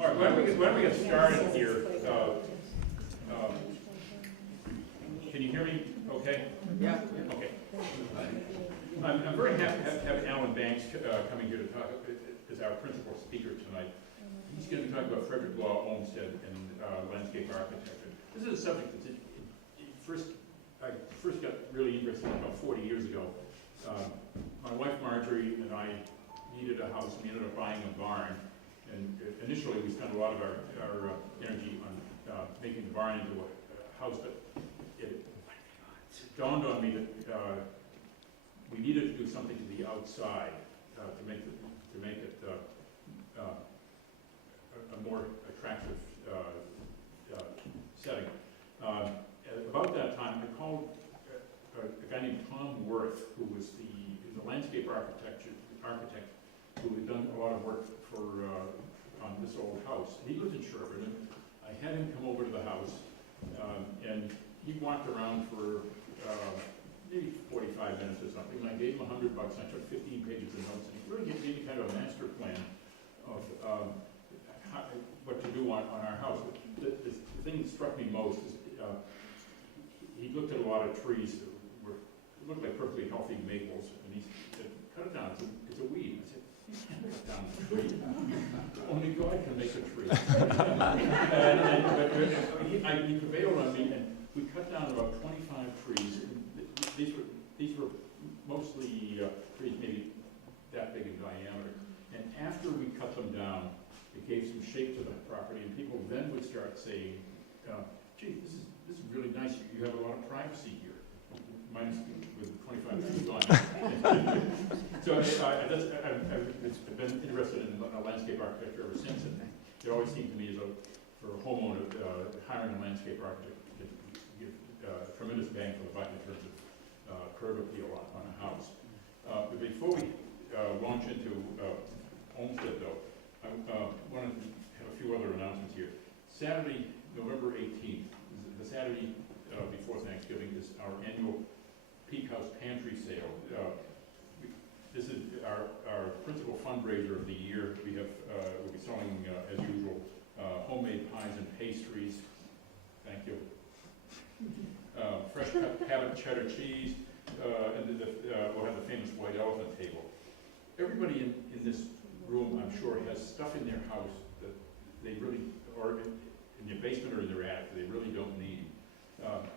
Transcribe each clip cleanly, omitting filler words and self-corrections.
All right, why don't we get started here? Can you hear me okay? Yeah. Okay. I'm very happy to have Alan Banks coming here to talk as our principal speaker tonight. He's going to be talking about Frederick Law, Olmsted, and landscape architecture. This is a subject that I first got really interested in about 40 years ago. My wife Marjorie and I needed a house, and we ended up buying a barn. And initially we spent a lot of our energy on making the barn into a house, but it dawned on me that we needed to do something to the outside to make it a more attractive setting. About that time, I called a guy named Tom Worth, who was the landscape architect who had done a lot of work on this old house. And he lived in Sherburne, and I had him come over to the house, and he walked around for maybe 45 minutes or something, and I gave him $100, and I took 15 pages of notes, and he really gave me kind of a master plan of what to do on our house. The thing that struck me most is he looked at a lot of trees that looked like perfectly healthy maples, and he said, cut it down, it's a weed. I said, you can't cut down a tree. Only God can make a tree. But he prevailed on me, and we cut down about 25 trees. These were mostly trees maybe that big in diameter. And after we cut them down, it gave some shape to the property, and people then would start saying, gee, this is really nice. You have a lot of privacy here. Minus with 25 trees gone. So I've been interested in landscape architecture ever since, and it always seemed to me for a homeowner hiring a landscape architect to give tremendous bang for the buck in terms of curb appeal on a house. But before we launch into Olmsted, though, I want to have a few other announcements here. Saturday, November 18th, the Saturday before Thanksgiving, is our annual Peak House Pantry Sale. This is our principal fundraiser of the year. We'll be selling, as usual, homemade pies and pastries. Thank you. Fresh cut Cabot cheddar cheese, and we'll have the famous white elephant table. Everybody in this room, I'm sure, has stuff in their house that they really, or in your basement or in their attic, they really don't need.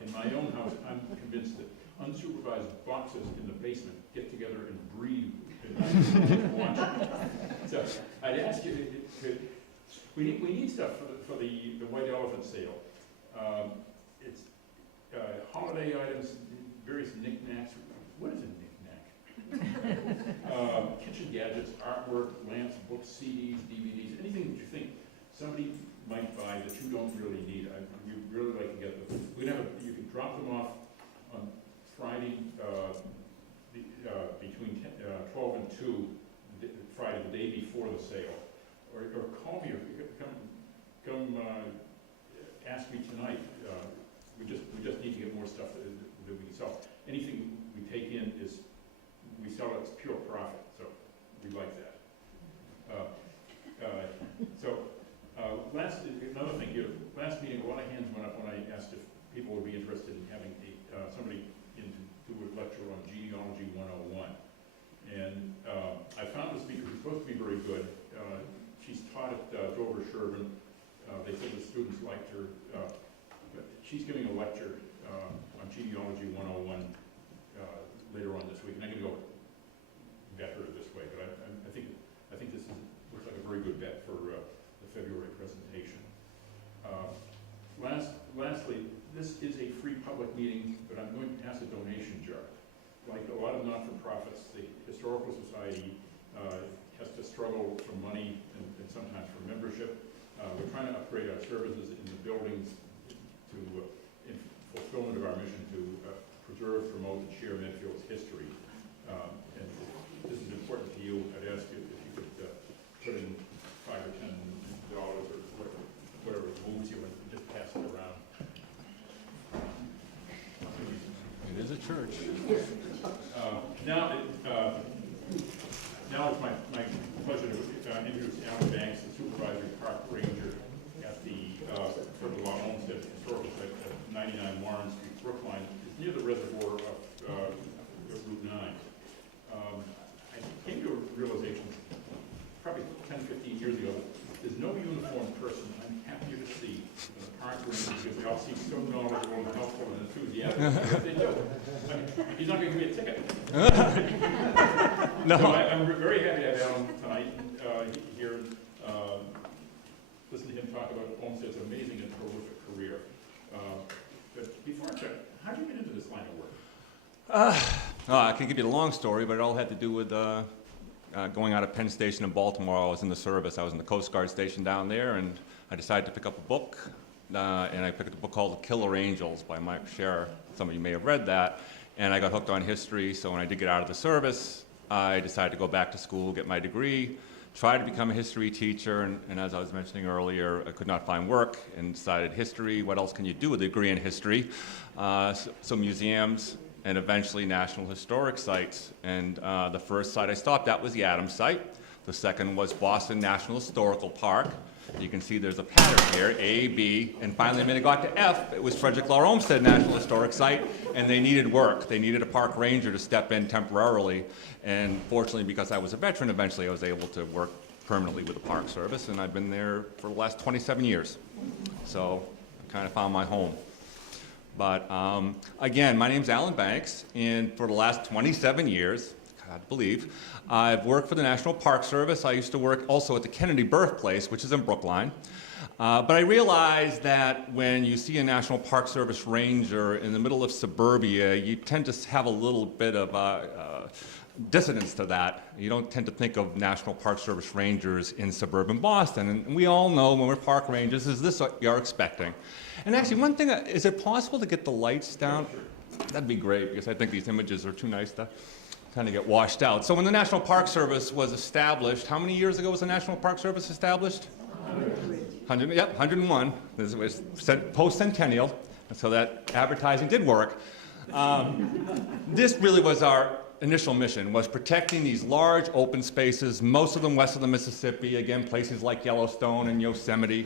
In my own house, I'm convinced that unsupervised boxes in the basement get together and breed and watch it. So I'd ask you, we need stuff for the white elephant sale. It's holiday items, various knickknacks. What is a knickknack? Kitchen gadgets, artwork, lamps, books, CDs, DVDs, anything that you think somebody might buy that you don't really need. We'd really like to get them. You can drop them off on Friday between 12 and 2, Friday, the day before the sale. Or call me, or come ask me tonight. We just need to get more stuff that we can sell. Anything we take in we sell it as pure profit, so we like that. Another thing here, last meeting a lot of hands went up when I asked if people would be interested in having somebody in to do a lecture on Genealogy 101. And I found the speaker who's supposed to be very good. She's taught at Dover Sherburne. They said the students liked her. But she's giving a lecture on Genealogy 101 later on this week. And I'm going to go vet her this way, but I think this looks like a very good bet for the February presentation. Lastly, this is a free public meeting, but I'm going to pass a donation jar. Like a lot of not-for-profits, the Historical Society has to struggle for money and sometimes for membership. We're trying to upgrade our services in the buildings in fulfillment of our mission to preserve, promote, and share Medfield's history. And if this is important to you, I'd ask you if you could put in $5 or $10 or whatever moves you, and just pass it around. It is a church. Now it's my pleasure to introduce Alan Banks, the supervisor, park ranger, Frederick Olmsted Historical Site at 99 Warren Street, Brookline. It's near the reservoir of Route 9. I came to a realization probably 10, 15 years ago. There's no uniform person I'm happier to see in the park room because they all seem so knowledgeable and helpful and enthusiastic. Yes, they do. I mean, he's not going to give me a ticket. No. So I'm very happy to have Alan tonight here. Listen to him talk about Olmsted's amazing and prolific career. But before I check, how did you get into this line of work? I can give you the long story, but it all had to do with going out of Penn Station in Baltimore. I was in the service. I was in the Coast Guard station down there, and I decided to pick up a book. And I picked up a book called The Killer Angels by Mike Scherer. Some of you may have read that. And I got hooked on history, so when I did get out of the service, I decided to go back to school, get my degree, try to become a history teacher, and as I was mentioning earlier, I could not find work and decided history, what else can you do with a degree in history? So museums, and eventually National Historic Sites. And the first site I stopped at was the Adams site. The second was Boston National Historical Park. You can see there's a pattern here, A, B, and finally when it got to F, it was Frederick Olmsted National Historic Site, and they needed work. They needed a park ranger to step in temporarily, and fortunately, because I was a veteran, eventually I was able to work permanently with the Park Service, and I've been there for the last 27 years. So I kind of found my home. But again, my name's Alan Banks, and for the last 27 years, hard to believe, I've worked for the National Park Service. I used to work also at the Kennedy birthplace, which is in Brookline. But I realized that when you see a National Park Service ranger in the middle of suburbia, you tend to have a little bit of dissonance to that. You don't tend to think of National Park Service rangers in suburban Boston. And we all know when we're park rangers, is this what you're expecting? And actually, one thing, is it possible to get the lights down? That'd be great, because I think these images are too nice to kind of get washed out. So when the National Park Service was established, how many years ago was the National Park Service established? 101. This was post-centennial, so that advertising did work. This really was our initial mission, was protecting these large open spaces, most of them west of the Mississippi, again, places like Yellowstone and Yosemite.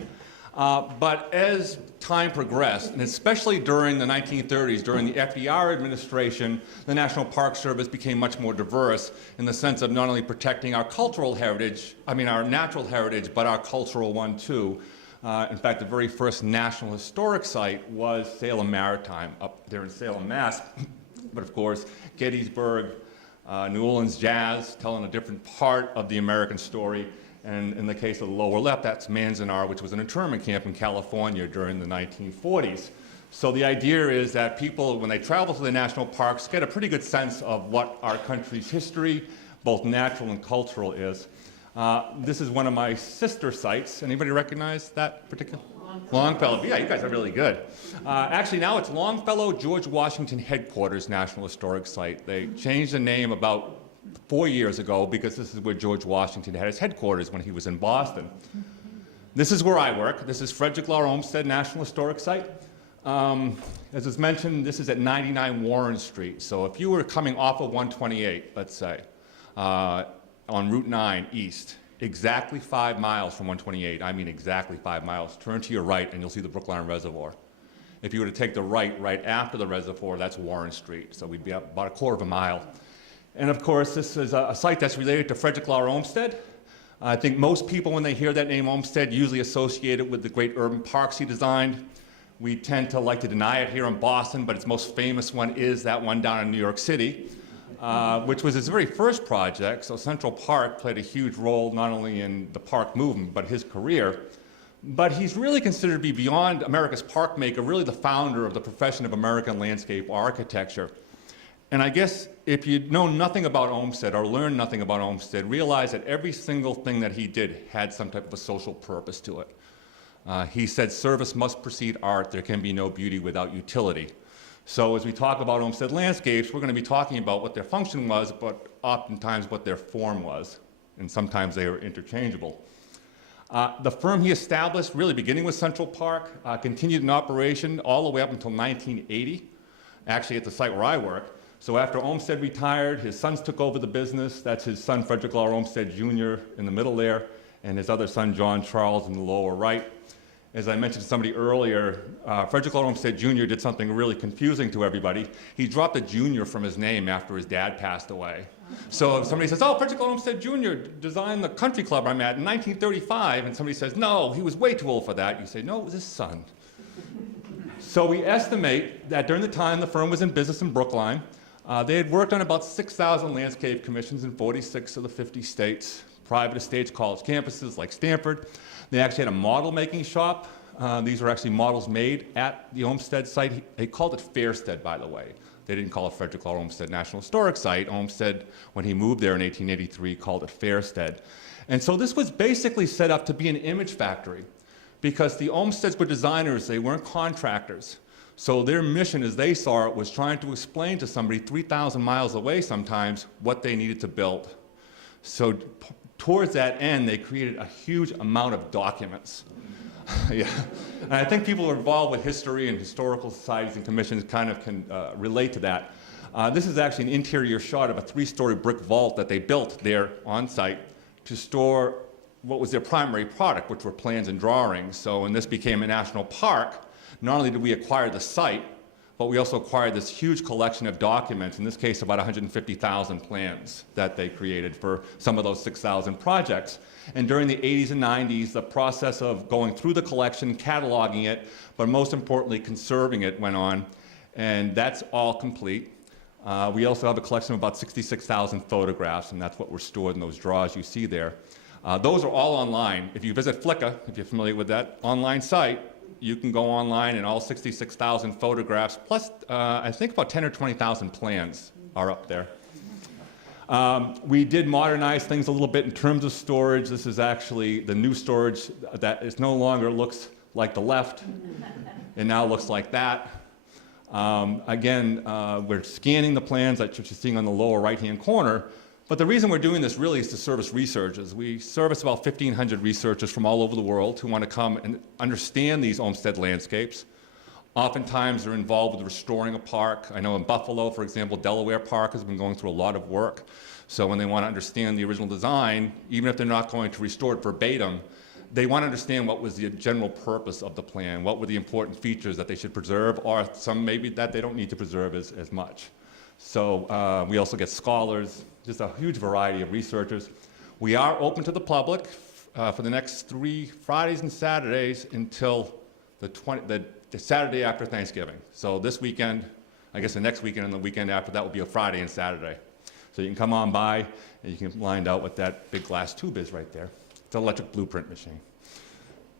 But as time progressed, and especially during the 1930s, during the FDR administration, the National Park Service became much more diverse in the sense of not only protecting our cultural heritage, our natural heritage, but our cultural one too. In fact, the very first National Historic Site was Salem Maritime, up there in Salem, Mass. But of course, Gettysburg, New Orleans jazz, telling a different part of the American story. And in the case of the lower left, that's Manzanar, which was an internment camp in California during the 1940s. So the idea is that people, when they travel to the national parks, get a pretty good sense of what our country's history, both natural and cultural, is. This is one of my sister sites. Anybody recognize that particular? Longfellow. Yeah, you guys are really good. Actually, now it's Longfellow George Washington Headquarters National Historic Site. They changed the name about 4 years ago because this is where George Washington had his headquarters when he was in Boston. This is where I work. This is Frederick Olmsted National Historic Site. As was mentioned, this is at 99 Warren Street. So if you were coming off of 128, let's say, on Route 9 east, exactly 5 miles from 128, I mean exactly 5 miles, turn to your right and you'll see the Brookline Reservoir. If you were to take the right after the reservoir, that's Warren Street. So we'd be up about a quarter of a mile. And of course, this is a site that's related to Frederick Olmsted. I think most people, when they hear that name Olmsted, usually associate it with the great urban parks he designed. We tend to like to deny it here in Boston, but its most famous one is that one down in New York City, which was his very first project. So Central Park played a huge role not only in the park movement, but his career. But he's really considered to be beyond America's park maker, really the founder of the profession of American landscape architecture. And I guess if you know nothing about Olmsted or learn nothing about Olmsted, realize that every single thing that he did had some type of a social purpose to it. He said, service must precede art. There can be no beauty without utility. So as we talk about Olmsted landscapes, we're going to be talking about what their function was, but oftentimes what their form was. And sometimes they are interchangeable. The firm he established, really beginning with Central Park, continued in operation all the way up until 1980, actually at the site where I work. So after Olmsted retired, his sons took over the business. That's his son, Frederick Olmsted Jr. in the middle there, and his other son, John Charles, in the lower right. as I mentioned to somebody earlier, Frederick Olmsted Jr. did something really confusing to everybody. He dropped a junior from his name after his dad passed away. So if somebody says, oh, Frederick Olmsted Jr. designed the country club I'm at in 1935, and somebody says, no, he was way too old for that, you say, no, it was his son. So we estimate that during the time the firm was in business in Brookline, they had worked on about 6,000 landscape commissions in 46 of the 50 states, private estates, college campuses like Stanford. They actually had a model making shop. These were actually models made at the Olmsted site. They called it Fairstead, by the way. They didn't call it Frederick Law Olmsted National Historic Site. Olmsted, when he moved there in 1883, called it Fairstead. And so this was basically set up to be an image factory because the Olmsteds were designers, they weren't contractors. So their mission, as they saw it, was trying to explain to somebody 3,000 miles away sometimes what they needed to build. So towards that end, they created a huge amount of documents. Yeah. And I think people who are involved with history and historical societies and commissions kind of can relate to that. This is actually an interior shot of a 3-story brick vault that they built there on site to store what was their primary product, which were plans and drawings. So when this became a national park, not only did we acquire the site, but we also acquired this huge collection of documents, in this case about 150,000 plans that they created for some of those 6,000 projects. And during the 80s and 90s, the process of going through the collection, cataloging it, but most importantly, conserving it went on, and that's all complete. We also have a collection of about 66,000 photographs, and that's what were stored in those drawers you see there. Those are all online. If you visit Flickr, if you're familiar with that online site, you can go online and all 66,000 photographs, plus I think about 10 or 20,000 plans are up there. We did modernize things a little bit in terms of storage. This is actually the new storage that is no longer looks like the left. It now looks like that. Again, we're scanning the plans that you're seeing on the lower right-hand corner. But the reason we're doing this really is to service researchers. We service about 1,500 researchers from all over the world who want to come and understand these Olmsted landscapes. Oftentimes they're involved with restoring a park. I know in Buffalo, for example, Delaware Park has been going through a lot of work. So when they want to understand the original design, even if they're not going to restore it verbatim, they want to understand what was the general purpose of the plan, what were the important features that they should preserve, or some maybe that they don't need to preserve as much. So we also get scholars, just a huge variety of researchers. We are open to the public for the next 3 Fridays and Saturdays until the Saturday after Thanksgiving. So this weekend, I guess the next weekend and the weekend after that will be a Friday and Saturday. So you can come on by and you can find out what that big glass tube is right there. It's an electric blueprint machine.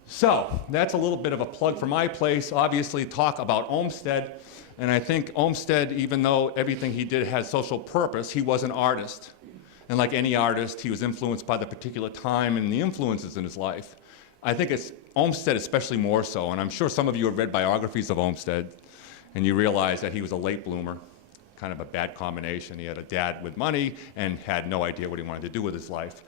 So that's a little bit of a plug for my place. Obviously talk about Olmsted. And I think Olmsted, even though everything he did had social purpose, he was an artist. And like any artist, he was influenced by the particular time and the influences in his life. I think it's Olmsted especially more so, and I'm sure some of you have read biographies of Olmsted, and you realize that he was a late bloomer, kind of a bad combination. He had a dad with money and had no idea what he wanted to do with his life.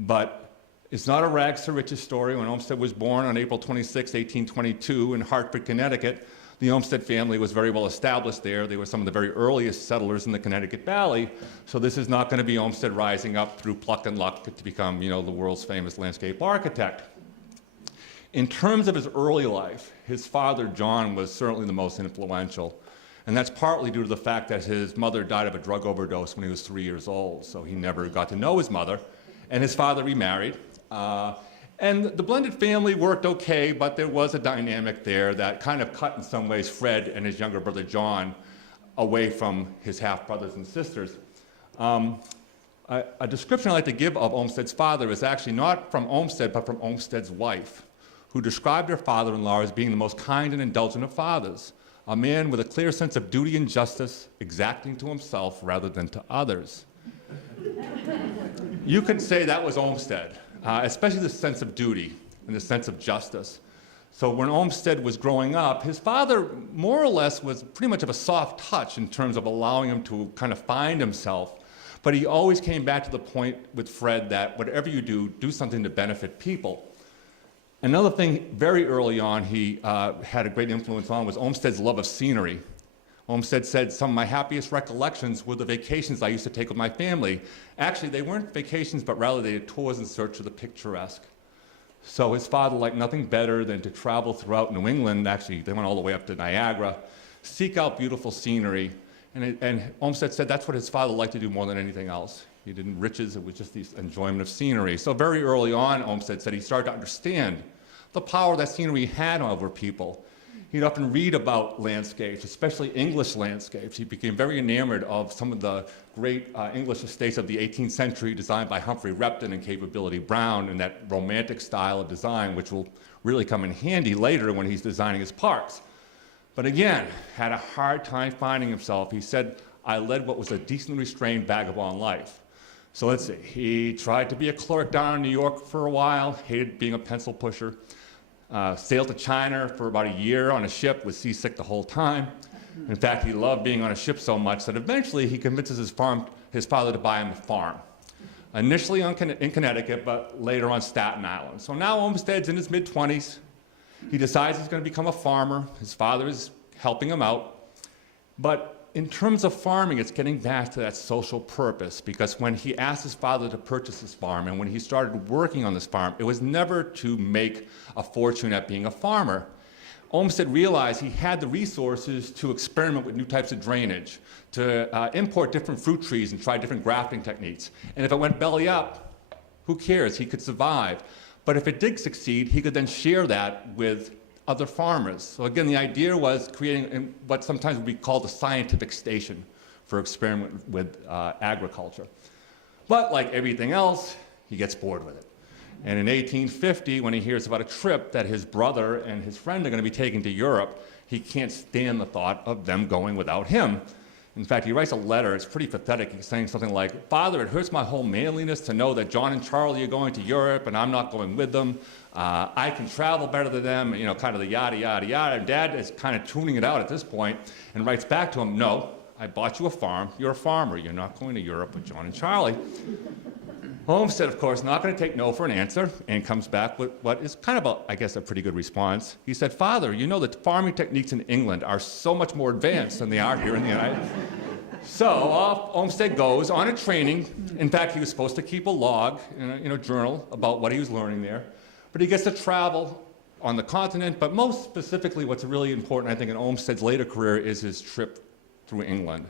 But it's not a rags to riches story. When Olmsted was born on April 26, 1822 in Hartford, Connecticut, the Olmsted family was very well established there. They were some of the very earliest settlers in the Connecticut Valley. So this is not going to be Olmsted rising up through pluck and luck to become, the world's famous landscape architect. In terms of his early life, his father, John, was certainly the most influential. And that's partly due to the fact that his mother died of a drug overdose when he was 3 years old. So he never got to know his mother. And his father remarried. And the blended family worked okay, but there was a dynamic there that kind of cut in some ways Fred and his younger brother John away from his half-brothers and sisters. A description I like to give of Olmsted's father is actually not from Olmsted, but from Olmsted's wife, who described her father-in-law as being the most kind and indulgent of fathers, a man with a clear sense of duty and justice, exacting to himself rather than to others. You could say that was Olmsted. Especially the sense of duty and the sense of justice. So when Olmsted was growing up, his father more or less was pretty much of a soft touch in terms of allowing him to kind of find himself. But he always came back to the point with Fred that whatever you do something to benefit people. Another thing very early on he had a great influence on was Olmsted's love of scenery. Olmsted said, some of my happiest recollections were the vacations I used to take with my family. Actually, they weren't vacations, but rather they were tours in search of the picturesque. So his father liked nothing better than to travel throughout New England. Actually, they went all the way up to Niagara, seek out beautiful scenery. And Olmsted said that's what his father liked to do more than anything else. He didn't riches, it was just the enjoyment of scenery. So very early on, Olmsted said he started to understand the power that scenery had over people. He'd often read about landscapes, especially English landscapes. He became very enamored of some of the great English estates of the 18th century designed by Humphrey Repton and Capability Brown, and that romantic style of design, which will really come in handy later when he's designing his parks. But again, had a hard time finding himself. He said, I led what was a decently restrained vagabond life. So let's see, he tried to be a clerk down in New York for a while, hated being a pencil pusher, sailed to China for about a year on a ship, was seasick the whole time. In fact, he loved being on a ship so much that eventually he convinces his father to buy him a farm. Initially in Connecticut, but later on Staten Island. So now Olmsted's in his mid-20s. He decides he's going to become a farmer. His father is helping him out. But in terms of farming, it's getting back to that social purpose, because when he asked his father to purchase this farm and when he started working on this farm, it was never to make a fortune at being a farmer. Olmsted realized he had the resources to experiment with new types of drainage, to import different fruit trees and try different grafting techniques. And if it went belly up, who cares? He could survive. But if it did succeed, he could then share that with other farmers. So again, the idea was creating what sometimes would be called a scientific station for experiment with agriculture. But like everything else, he gets bored with it. And in 1850, when he hears about a trip that his brother and his friend are going to be taking to Europe, he can't stand the thought of them going without him. In fact, he writes a letter, it's pretty pathetic. He's saying something like, Father, it hurts my whole manliness to know that John and Charlie are going to Europe and I'm not going with them. I can travel better than them, you know, kind of the yada, yada, yada. And Dad is kind of tuning it out at this point and writes back to him, no, I bought you a farm. You're a farmer. You're not going to Europe with John and Charlie. Olmsted, of course, not going to take no for an answer, and comes back with what is kind of, I guess, a pretty good response. He said, Father, you know that farming techniques in England are so much more advanced than they are here in the United States. So off Olmsted goes on a training. In fact, he was supposed to keep a log in a journal about what he was learning there. But he gets to travel on the continent, but most specifically what's really important, I think, in Olmsted's later career is his trip through England.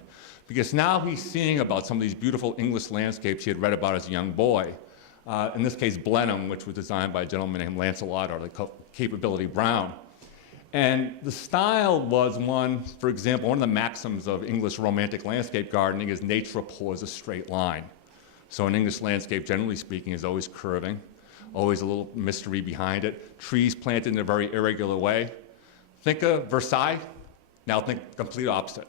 Because now he's seeing about some of these beautiful English landscapes he had read about as a young boy. In this case, Blenheim, which was designed by a gentleman named Lancelot, or the Capability Brown. And the style was one, for example, one of the maxims of English romantic landscape gardening is nature abhors a straight line. So an English landscape, generally speaking, is always curving, always a little mystery behind it, trees planted in a very irregular way. Think of Versailles, now think complete opposite.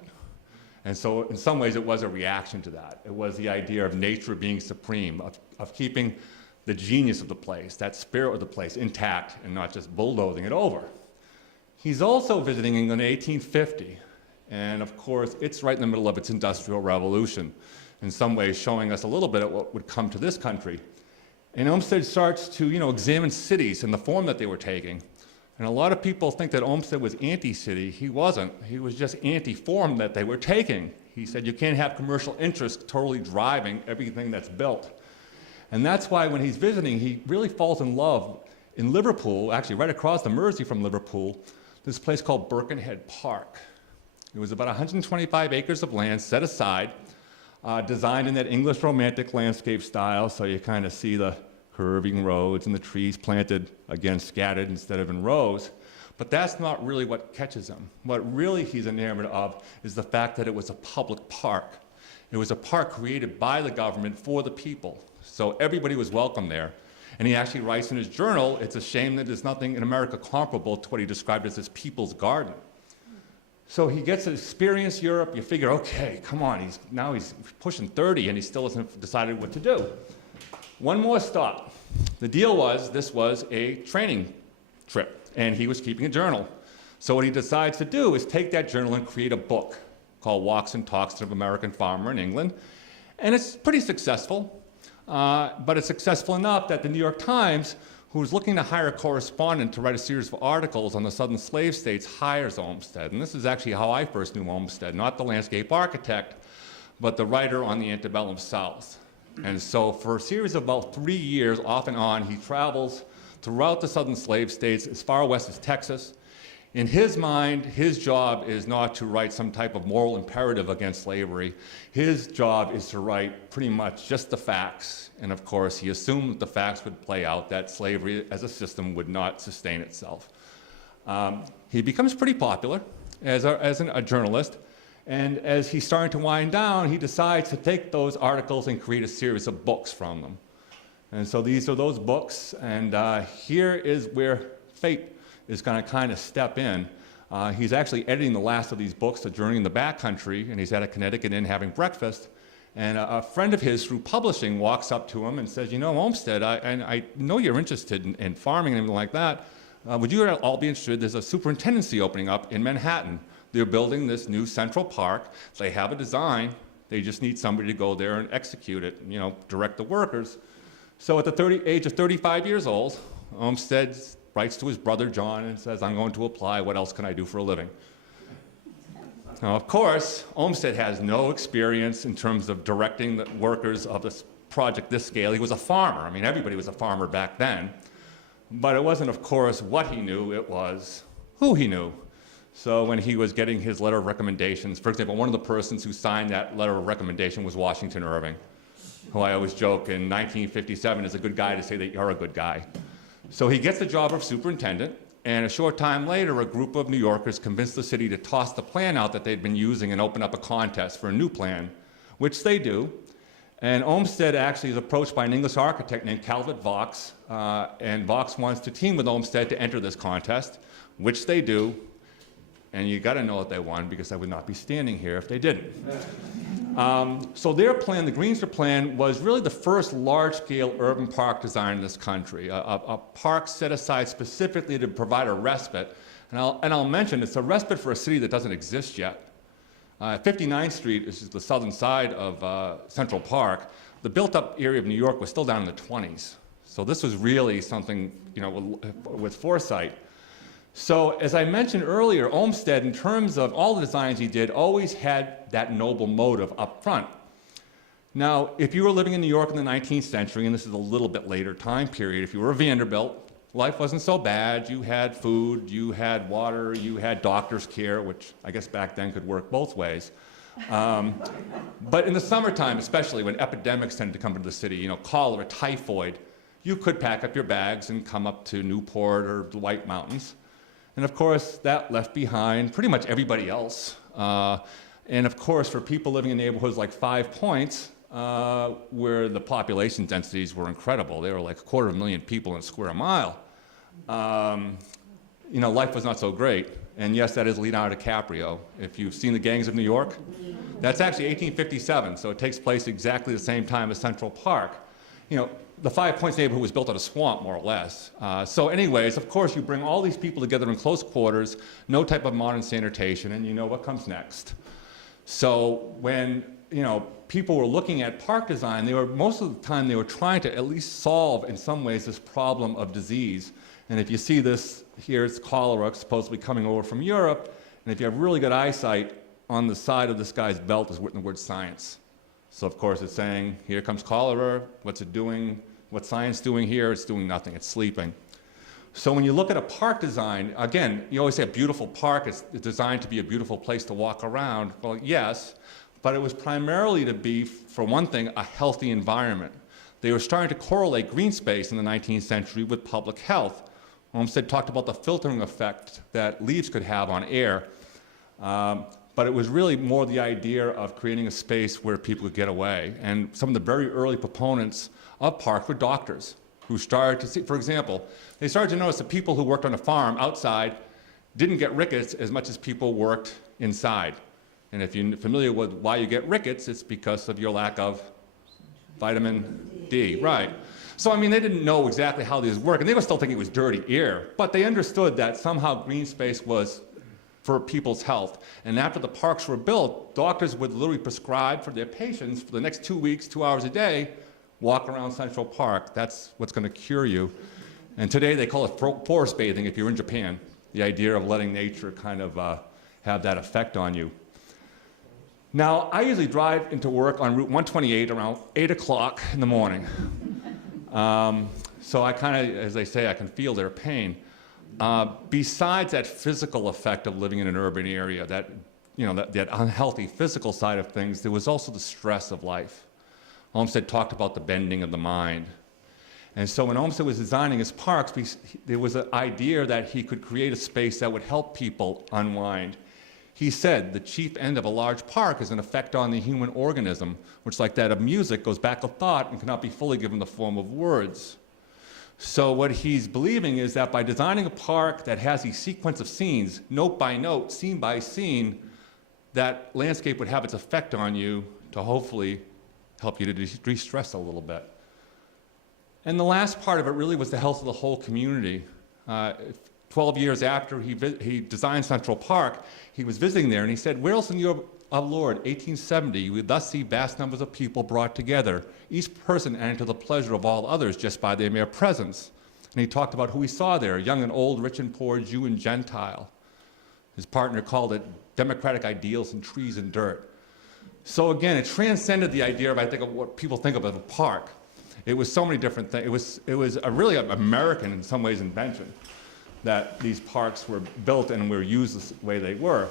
And so in some ways it was a reaction to that. It was the idea of nature being supreme, of keeping the genius of the place, that spirit of the place intact and not just bulldozing it over. He's also visiting England in 1850. And of course, it's right in the middle of its industrial revolution, in some ways showing us a little bit of what would come to this country. And Olmsted starts to, examine cities and the form that they were taking. And a lot of people think that Olmsted was anti-city. He wasn't. He was just anti-form that they were taking. He said you can't have commercial interests totally driving everything that's built. And that's why when he's visiting, he really falls in love in Liverpool, actually right across the Mersey from Liverpool, this place called Birkenhead Park. It was about 125 acres of land set aside, designed in that English romantic landscape style, so you kind of see the curving roads and the trees planted, again, scattered instead of in rows. But that's not really what catches him. What really he's enamored of is the fact that it was a public park. It was a park created by the government for the people. So everybody was welcome there. And he actually writes in his journal, it's a shame that there's nothing in America comparable to what he described as his people's garden. So he gets to experience Europe. You figure, okay, come on, now he's pushing 30 and he still hasn't decided what to do. One more stop. The deal was, this was a training trip, and he was keeping a journal. So what he decides to do is take that journal and create a book called Walks and Talks of an American Farmer in England. And it's pretty successful, but it's successful enough that the New York Times, who was looking to hire a correspondent to write a series of articles on the southern slave states, hires Olmsted. And this is actually how I first knew Olmsted, not the landscape architect, but the writer on the antebellum South. And so for a series of about 3 years, off and on, he travels throughout the southern slave states, as far west as Texas. In his mind, his job is not to write some type of moral imperative against slavery. His job is to write pretty much just the facts. And of course, he assumed that the facts would play out, that slavery as a system would not sustain itself. He becomes pretty popular as a journalist. And as he's starting to wind down, he decides to take those articles and create a series of books from them. And so these are those books, and here is where fate is going to kind of step in. He's actually editing the last of these books, A Journey in the Backcountry, and he's at a Connecticut Inn having breakfast. And a friend of his through publishing walks up to him and says, you know, Olmsted, I know you're interested in farming and everything like that. Would you all be interested? There's a superintendency opening up in Manhattan. They're building this new Central Park. They have a design. They just need somebody to go there and execute it, you know, direct the workers. So at the age of 35 years old, Olmsted writes to his brother John and says, I'm going to apply. What else can I do for a living? Now, of course, Olmsted has no experience in terms of directing the workers of this project this scale. He was a farmer. I mean, everybody was a farmer back then. But it wasn't, of course, what he knew. It was who he knew. So when he was getting his letter of recommendations, for example, one of the persons who signed that letter of recommendation was Washington Irving, who I always joke in 1957 is a good guy to say that you're a good guy. So he gets the job of superintendent, and a short time later, a group of New Yorkers convinced the city to toss the plan out that they'd been using and open up a contest for a new plan, which they do. And Olmsted actually is approached by an English architect named Calvert Vaux, and Vaux wants to team with Olmsted to enter this contest, which they do. And you got to know that they won, because I would not be standing here if they didn't. So their plan, the Greensboro plan, was really the first large-scale urban park design in this country, a park set aside specifically to provide a respite. And I'll mention it's a respite for a city that doesn't exist yet. 59th Street is the southern side of Central Park. The built-up area of New York was still down in the 20s. So this was really something, you know, with foresight. So as I mentioned earlier, Olmsted, in terms of all the designs he did, always had that noble motive up front. Now, if you were living in New York in the 19th century, and this is a little bit later time period, if you were a Vanderbilt, life wasn't so bad. You had food, you had water, you had doctor's care, which I guess back then could work both ways. But in the summertime, especially when epidemics tended to come into the city, you know, cholera, typhoid, you could pack up your bags and come up to Newport or the White Mountains. And of course, that left behind pretty much everybody else. And of course, for people living in neighborhoods like 5 Points, where the population densities were incredible, they were like 250,000 people in a square mile, you know, life was not so great. And yes, that is Leonardo DiCaprio. If you've seen The Gangs of New York, that's actually 1857, so it takes place exactly the same time as Central Park. You know, the 5 Points neighborhood was built on a swamp, more or less. So anyways, of course, you bring all these people together in close quarters, no type of modern sanitation, and you know what comes next. So when, you know, people were looking at park design, most of the time they were trying to at least solve, in some ways, this problem of disease. And if you see this here, it's cholera supposedly coming over from Europe, and if you have really good eyesight, on the side of this guy's belt is written the word science. So of course it's saying, here comes cholera, what's it doing? What's science doing here? It's doing nothing, it's sleeping. So when you look at a park design, again, you always say a beautiful park is designed to be a beautiful place to walk around. Well, yes, but it was primarily to be, for one thing, a healthy environment. They were starting to correlate green space in the 19th century with public health. Olmsted talked about the filtering effect that leaves could have on air. But it was really more the idea of creating a space where people could get away. And some of the very early proponents of parks were doctors who started to see, for example, they started to notice that people who worked on a farm outside didn't get rickets as much as people worked inside. And if you're familiar with why you get rickets, it's because of your lack of vitamin D, right? So, I mean, they didn't know exactly how these work, and they were still thinking it was dirty air, but they understood that somehow green space was for people's health. And after the parks were built, doctors would literally prescribe for their patients for the next 2 weeks, 2 hours a day, walk around Central Park. That's what's going to cure you. And today they call it forest bathing if you're in Japan, the idea of letting nature kind of have that effect on you. Now, I usually drive into work on Route 128 around 8 o'clock in the morning. So I kind of, as they say, I can feel their pain. Besides that physical effect of living in an urban area, that, that unhealthy physical side of things, there was also the stress of life. Olmsted talked about the bending of the mind. And so when Olmsted was designing his parks, there was an idea that he could create a space that would help people unwind. He said the chief end of a large park is an effect on the human organism, which, like that of music, goes back of thought and cannot be fully given the form of words. So what he's believing is that by designing a park that has a sequence of scenes, note by note, scene by scene, that landscape would have its effect on you to hopefully help you to de-stress a little bit. And the last part of it really was the health of the whole community. 12 years after he designed Central Park, he was visiting there and he said, "Where else in Europe, our Lord, 1870, you would thus see vast numbers of people brought together, each person adding to the pleasure of all others just by their mere presence." And he talked about who he saw there, young and old, rich and poor, Jew and Gentile. His partner called it democratic ideals and trees and dirt. So again, it transcended the idea of, I think, of what people think of as a park. It was so many different things. It was a really American, in some ways, invention that these parks were built and were used the way they were.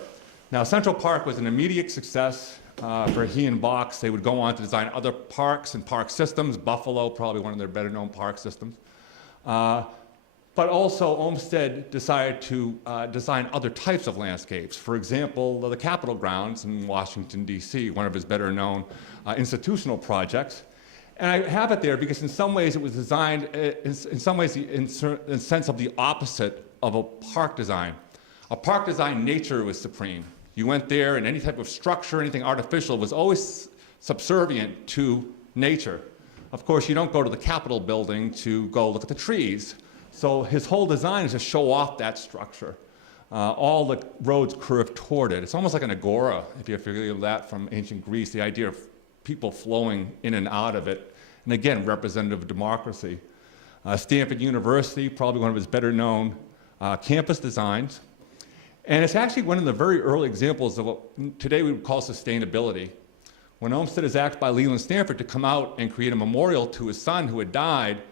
Now, Central Park was an immediate success for he and Box. They would go on to design other parks and park systems. Buffalo, probably one of their better-known park systems. But also, Olmsted decided to design other types of landscapes. For example, the Capitol grounds in Washington, D.C., one of his better-known institutional projects. And I have it there because in some ways it was designed, in some ways, in the sense of the opposite of a park design. A park design, nature was supreme. You went there and any type of structure, anything artificial was always subservient to nature. Of course, you don't go to the Capitol building to go look at the trees. So his whole design is to show off that structure. All the roads curve toward it. It's almost like an agora, if you're familiar with that from ancient Greece, the idea of people flowing in and out of it. And again, representative of democracy. Stanford University, probably one of his better known campus designs. And it's actually one of the very early examples of what today we would call sustainability. When Olmsted is asked by Leland Stanford to come out and create a memorial to his son who had died,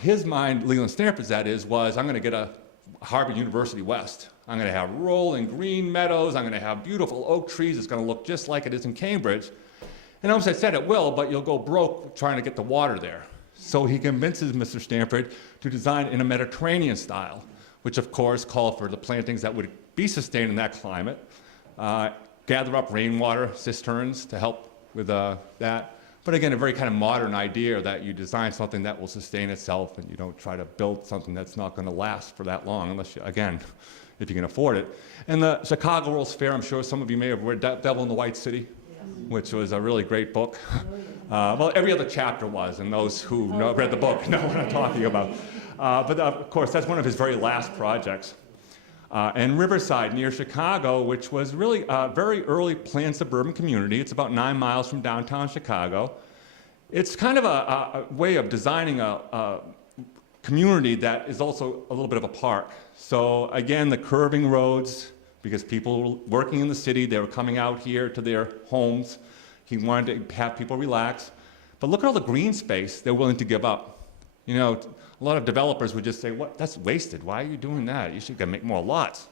his mind, Leland Stanford's that is, was I'm going to get a Harvard University West. I'm going to have rolling green meadows. I'm going to have beautiful oak trees. It's going to look just like it is in Cambridge. And Olmsted said it will, but you'll go broke trying to get the water there. So he convinces Mr. Stanford to design in a Mediterranean style, which of course called for the plantings that would be sustained in that climate, gather up rainwater cisterns to help with that. But again, a very kind of modern idea that you design something that will sustain itself and you don't try to build something that's not going to last for that long, unless you, again, if you can afford it. And the Chicago World's Fair, I'm sure some of you may have read Devil in the White City, which was a really great book. Well, every other chapter was, and those who read the book know what I'm talking about. But of course, that's one of his very last projects. And Riverside, near Chicago, which was really a very early planned suburban community. It's about 9 miles from downtown Chicago. It's kind of a way of designing a community that is also a little bit of a park. So again, the curving roads, because people were working in the city, they were coming out here to their homes. He wanted to have people relax. But look at all the green space they're willing to give up. You know, a lot of developers would just say, "What? That's wasted. Why are you doing that? You should make more lots."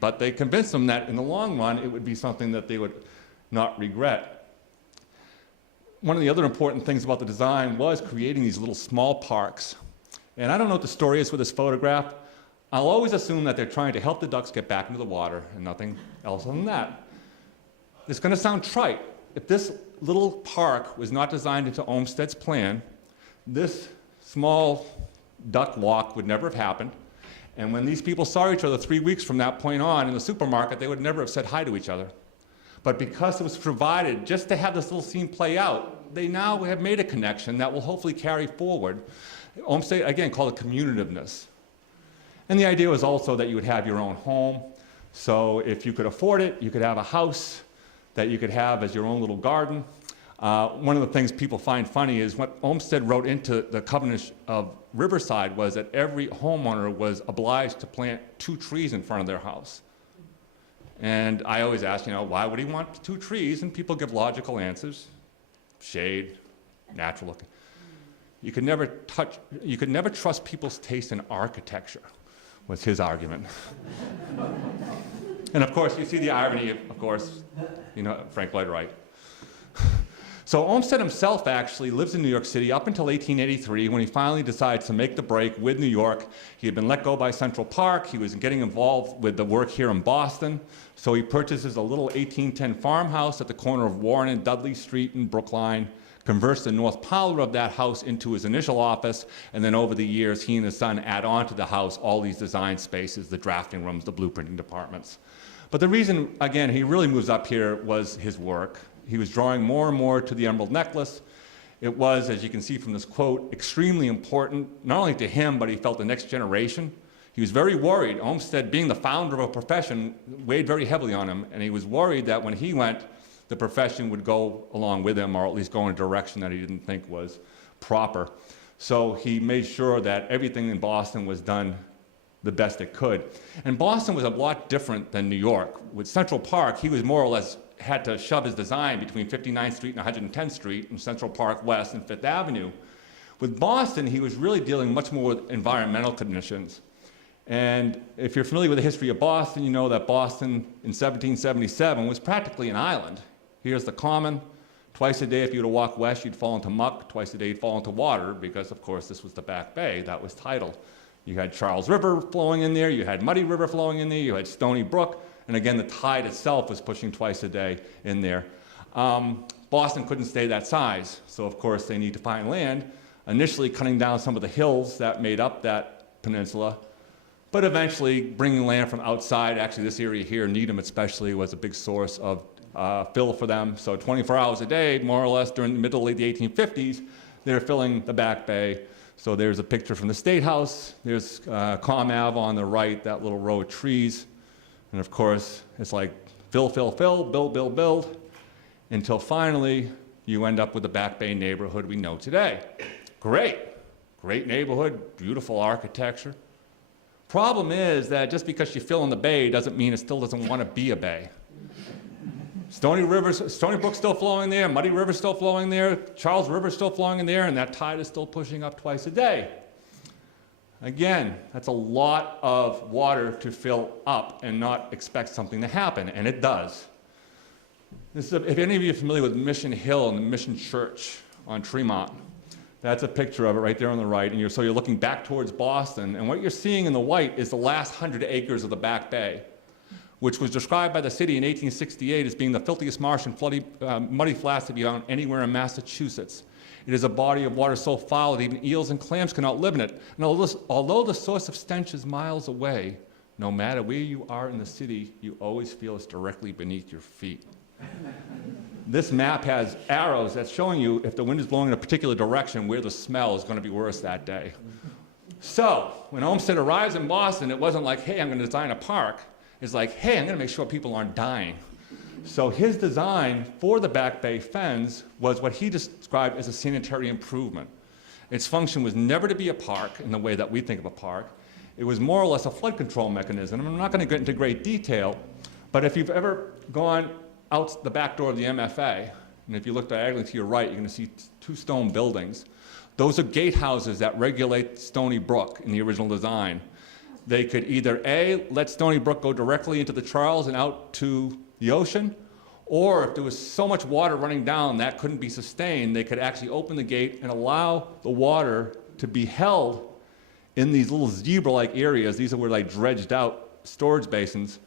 But they convinced them that in the long run, it would be something that they would not regret. One of the other important things about the design was creating these little small parks. And I don't know what the story is with this photograph. I'll always assume that they're trying to help the ducks get back into the water and nothing else than that. It's going to sound trite. If this little park was not designed into Olmsted's plan, this small duck walk would never have happened. And when these people saw each other 3 weeks from that point on in the supermarket, they would never have said hi to each other. But because it was provided just to have this little scene play out, they now have made a connection that will hopefully carry forward. Olmsted, again, called it communitiveness. And the idea was also that you would have your own home. So if you could afford it, you could have a house that you could have as your own little garden. One of the things people find funny is what Olmsted wrote into the covenant of Riverside was that every homeowner was obliged to plant 2 trees in front of their house. And I always ask, why would he want 2 trees? And people give logical answers. Shade, natural looking. you could never trust people's taste in architecture, was his argument. And of course, you see the irony, of course, Frank Lloyd Wright. So Olmsted himself actually lives in New York City up until 1883 when he finally decides to make the break with New York. He had been let go by Central Park. He was getting involved with the work here in Boston. So he purchases a little 1810 farmhouse at the corner of Warren and Dudley Street in Brookline, converts the north parlor of that house into his initial office, and then over the years, he and his son add on to the house all these design spaces, the drafting rooms, the blueprinting departments. But the reason, again, he really moves up here was his work. He was drawing more and more to the emerald necklace. It was, as you can see from this quote, extremely important, not only to him, but he felt the next generation. He was very worried. Olmsted, being the founder of a profession, weighed very heavily on him, and he was worried that when he went, the profession would go along with him, or at least go in a direction that he didn't think was proper. So he made sure that everything in Boston was done the best it could. And Boston was a lot different than New York. With Central Park, he was more or less had to shove his design between 59th Street and 110th Street and Central Park West and Fifth Avenue. With Boston, he was really dealing much more with environmental conditions. And if you're familiar with the history of Boston, you know that Boston in 1777 was practically an island. Here's the Common. Twice a day, if you were to walk west, you'd fall into muck. Twice a day, you'd fall into water, because, of course, this was the Back Bay. That was tidal. You had Charles River flowing in there. You had Muddy River flowing in there. You had Stony Brook. And again, the tide itself was pushing twice a day in there. Boston couldn't stay that size. So, of course, they need to find land, initially cutting down some of the hills that made up that peninsula, but eventually bringing land from outside. Actually, this area here, Needham especially, was a big source of fill for them. So 24 hours a day, more or less, during the middle of the 1850s, they were filling the Back Bay. So there's a picture from the State House. There's Com Ave on the right, that little row of trees. And of course, it's like fill, fill, fill, build, build, build, until finally you end up with the Back Bay neighborhood we know today. Great neighborhood, beautiful architecture. Problem is that just because you fill in the bay doesn't mean it still doesn't want to be a bay. Stony Brook's still flowing there, Muddy River's still flowing there, Charles River's still flowing in there, and that tide is still pushing up twice a day. Again, that's a lot of water to fill up and not expect something to happen, and it does. If any of you are familiar with Mission Hill and the Mission Church on Tremont, that's a picture of it right there on the right, and so you're looking back towards Boston, and what you're seeing in the white is the last 100 acres of the Back Bay, which was described by the city in 1868 as being the filthiest marsh and muddy flats to be found anywhere in Massachusetts. It is a body of water so foul that even eels and clams cannot live in it. And although the source of stench is miles away, no matter where you are in the city, you always feel it's directly beneath your feet. This map has arrows that's showing you if the wind is blowing in a particular direction where the smell is going to be worse that day. So when Olmsted arrives in Boston, it wasn't like, hey, I'm going to design a park. It's like, hey, I'm going to make sure people aren't dying. So his design for the Back Bay fens was what he described as a sanitary improvement. Its function was never to be a park in the way that we think of a park. It was more or less a flood control mechanism. I'm not going to get into great detail, but if you've ever gone out the back door of the MFA, and if you look diagonally to your right, you're going to see two stone buildings. Those are gatehouses that regulate Stony Brook in the original design. They could either A, let Stony Brook go directly into the Charles and out to the ocean, or if there was so much water running down that couldn't be sustained, they could actually open the gate and allow the water to be held in these little zebra-like areas. These were like dredged out storage basins,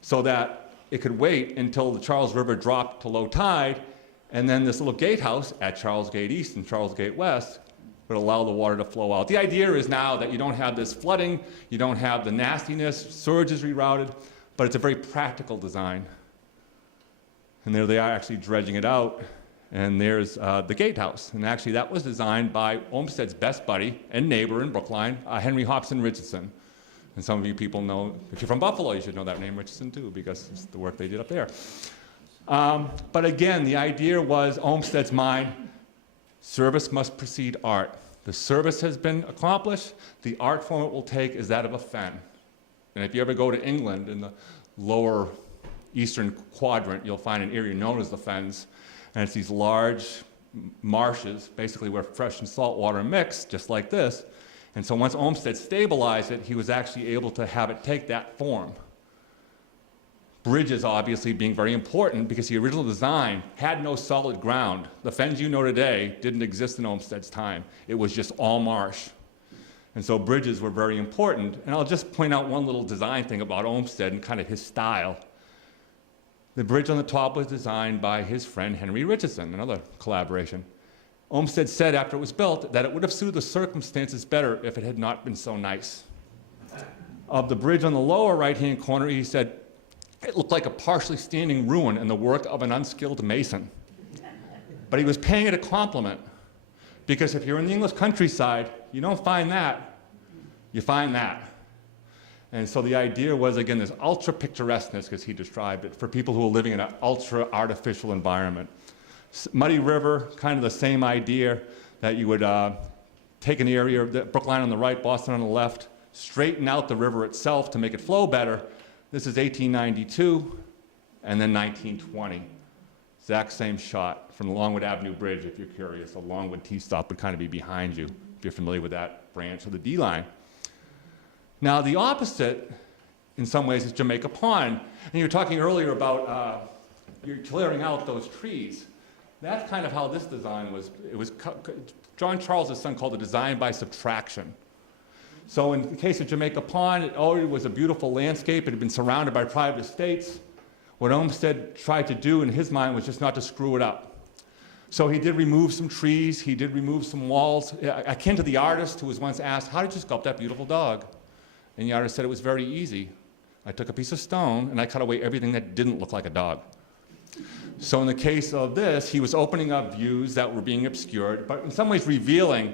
so that it could wait until the Charles River dropped to low tide, and then this little gatehouse at Charles Gate East and Charles Gate West would allow the water to flow out. The idea is now that you don't have this flooding, you don't have the nastiness, sewage is rerouted, but it's a very practical design. And there they are actually dredging it out, and there's the gatehouse. And actually that was designed by Olmsted's best buddy and neighbor in Brookline, Henry Hobson Richardson. And some of you people know, if you're from Buffalo, you should know that name Richardson too, because it's the work they did up there. But again, the idea was Olmsted's mind, service must precede art. The service has been accomplished, the art form it will take is that of a fen. And if you ever go to England in the lower eastern quadrant, you'll find an area known as the fens, and it's these large marshes, basically where fresh and salt water mix, just like this. And so once Olmsted stabilized it, he was actually able to have it take that form. Bridges obviously being very important because the original design had no solid ground. The fens you know today didn't exist in Olmsted's time. It was just all marsh. And so bridges were very important. And I'll just point out one little design thing about Olmsted and kind of his style. The bridge on the top was designed by his friend Henry Richardson, another collaboration. Olmsted said after it was built that it would have suited the circumstances better if it had not been so nice. Of the bridge on the lower right-hand corner, he said, it looked like a partially standing ruin and the work of an unskilled mason. But he was paying it a compliment, because if you're in the English countryside, you don't find that, you find that. And so the idea was, again, this ultra-picturesqueness, as he described it, for people who are living in an ultra-artificial environment. Muddy River, kind of the same idea, that you would take an area of the Brookline on the right, Boston on the left, straighten out the river itself to make it flow better. This is 1892, and then 1920. Exact same shot from the Longwood Avenue Bridge, if you're curious. The Longwood T-stop would kind of be behind you, if you're familiar with that branch of the D-line. Now, the opposite, in some ways, is Jamaica Pond. And you were talking earlier about you're clearing out those trees. That's kind of how this design was. It was John Charles' son called it design by subtraction. So in the case of Jamaica Pond, it already was a beautiful landscape. It had been surrounded by private estates. What Olmsted tried to do in his mind was just not to screw it up. So he did remove some trees. He did remove some walls. Akin to the artist who was once asked, how did you sculpt that beautiful dog? And the artist said it was very easy. I took a piece of stone and I cut away everything that didn't look like a dog. So in the case of this, he was opening up views that were being obscured, but in some ways revealing.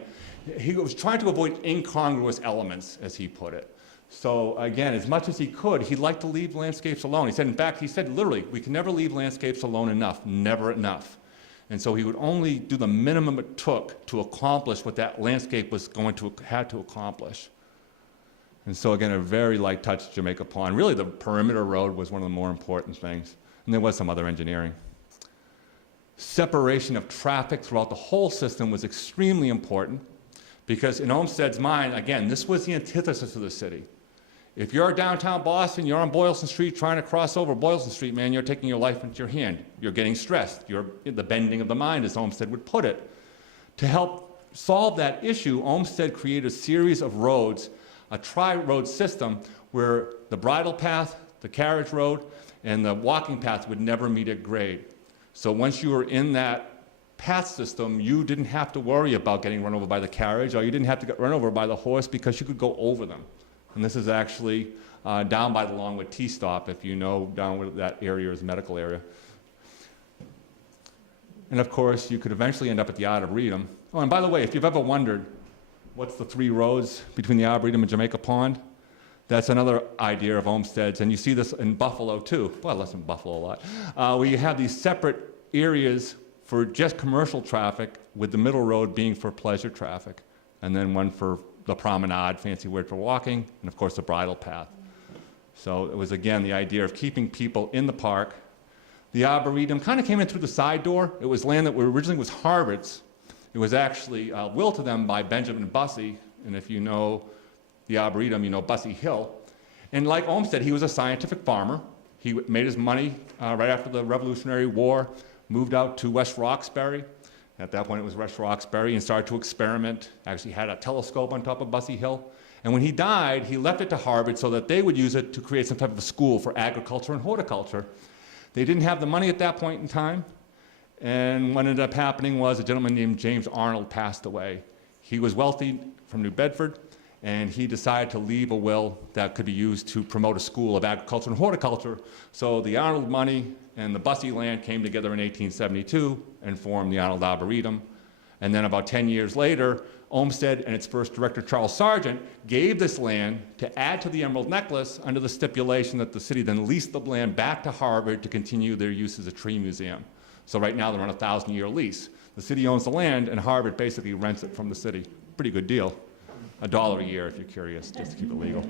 He was trying to avoid incongruous elements, as he put it. So again, as much as he could, he liked to leave landscapes alone. He said, in fact, he said literally, we can never leave landscapes alone enough, never enough. And so he would only do the minimum it took to accomplish what that landscape was had to accomplish. And so again, a very light touch Jamaica Pond. Really, the perimeter road was one of the more important things. And there was some other engineering. Separation of traffic throughout the whole system was extremely important. Because in Olmsted's mind, again, this was the antithesis of the city. If you're downtown Boston, you're on Boylston Street trying to cross over Boylston Street, man, you're taking your life into your hand. You're getting stressed. You're the bending of the mind, as Olmsted would put it. To help solve that issue, Olmsted created a series of roads, a tri-road system where the bridle path, the carriage road, and the walking path would never meet at grade. So once you were in that path system, you didn't have to worry about getting run over by the carriage, or you didn't have to get run over by the horse because you could go over them. And this is actually down by the Longwood T-stop, if you know down where that area is, medical area. And of course, you could eventually end up at the Arboretum. Oh, and by the way, if you've ever wondered what's the three roads between the Arboretum and Jamaica Pond, that's another idea of Olmsted's, and you see this in Buffalo too. Well, less in Buffalo a lot, where you have these separate areas for just commercial traffic, with the middle road being for pleasure traffic, and then one for the promenade, fancy word for walking, and of course the bridle path. So it was, again, the idea of keeping people in the park. The Arboretum kind of came in through the side door. It was land that originally was Harvard's. It was actually willed to them by Benjamin Bussey, and if you know the Arboretum, you know Bussey Hill. And like Olmsted, he was a scientific farmer. He made his money right after the Revolutionary War, moved out to West Roxbury. At that point, it was West Roxbury, and started to experiment. Actually had a telescope on top of Bussey Hill. And when he died, he left it to Harvard so that they would use it to create some type of a school for agriculture and horticulture. They didn't have the money at that point in time. And what ended up happening was a gentleman named James Arnold passed away. He was wealthy from New Bedford, and he decided to leave a will that could be used to promote a school of agriculture and horticulture. So the Arnold money and the Bussey land came together in 1872 and formed the Arnold Arboretum. And then about 10 years later, Olmsted and its first director, Charles Sargent, gave this land to add to the Emerald Necklace under the stipulation that the city then leased the land back to Harvard to continue their use as a tree museum. So right now they're on a 1,000-year lease. The city owns the land, and Harvard basically rents it from the city. Pretty good deal. $1 a year if you're curious, just to keep it legal.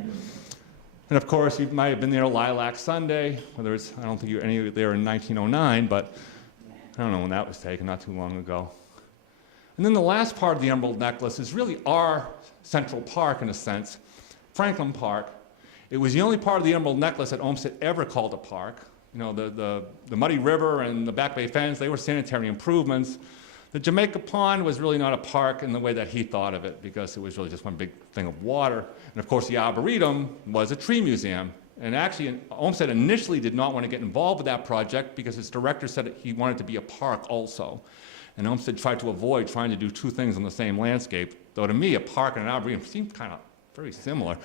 And of course, you might have been there Lilac Sunday, whether it's, I don't think you were any there in 1909, but I don't know when that was taken, not too long ago. And then the last part of the Emerald Necklace is really our Central Park, in a sense, Franklin Park. It was the only part of the Emerald Necklace that Olmsted ever called a park. You know, the Muddy River and the Back Bay Fens, they were sanitary improvements. The Jamaica Pond was really not a park in the way that he thought of it, because it was really just one big thing of water. And of course, the Arboretum was a tree museum. And actually, Olmsted initially did not want to get involved with that project because his director said that he wanted it to be a park also. And Olmsted tried to avoid trying to do two things on the same landscape, though to me, a park and an arboretum seemed kind of very similar.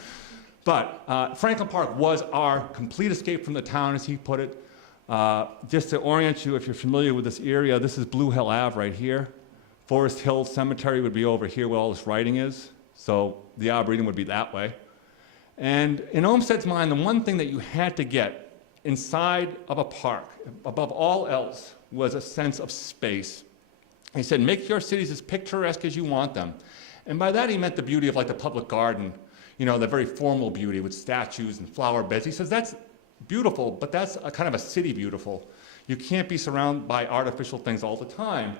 But Franklin Park was our complete escape from the town, as he put it. Just to orient you, if you're familiar with this area, this is Blue Hill Ave right here. Forest Hill Cemetery would be over here where all this writing is. So the Arboretum would be that way. And in Olmsted's mind, the one thing that you had to get inside of a park, above all else, was a sense of space. He said, make your cities as picturesque as you want them. And by that he meant the beauty of like the public garden, you know, the very formal beauty with statues and flower beds. He says that's beautiful, but that's a kind of a city beautiful. You can't be surrounded by artificial things all the time.